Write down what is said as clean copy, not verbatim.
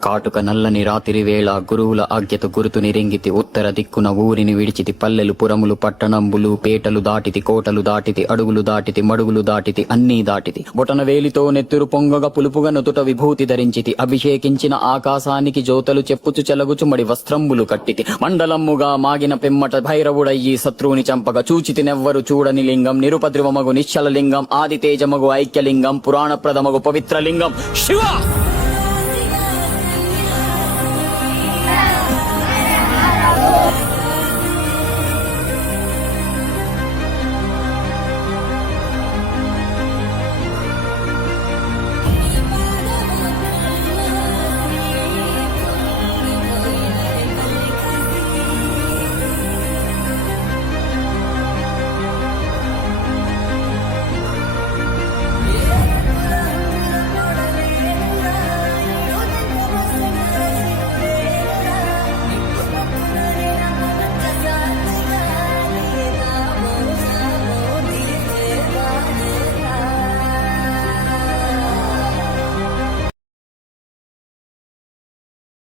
కాటుక నల్లని రాత్రి వేళ గురువుల ఆజ్ఞత గురుతుని రింగితి ఉత్తర దిక్కున ఊరిని విడిచితి పల్లెలు పురములు పట్టణంబులు పేటలు దాటితి కోటలు దాటితి అడుగులు దాటితి మడుగులు దాటితి అన్నీ దాటితి బొటన వేలితో నెత్తురు పొంగగ పులుపుగా నుతుట విభూతి ధరించితి అభిషేకించిన ఆకాశానికి జోతలు చెప్పుచు చెలగుచు మడి వస్త్రంబులు కట్టితి మండలమ్ముగా మాగిన పిమ్మట భైరవుడయ్యి శత్రువుని చంపగా చూచితి నెవ్వరు చూడని లింగం నిరుపద్రవమగు నిశ్చల లింగం ఆది తేజమగు ఐక్యలింగం పురాణ ప్రథమగు పవిత్ర లింగం శివ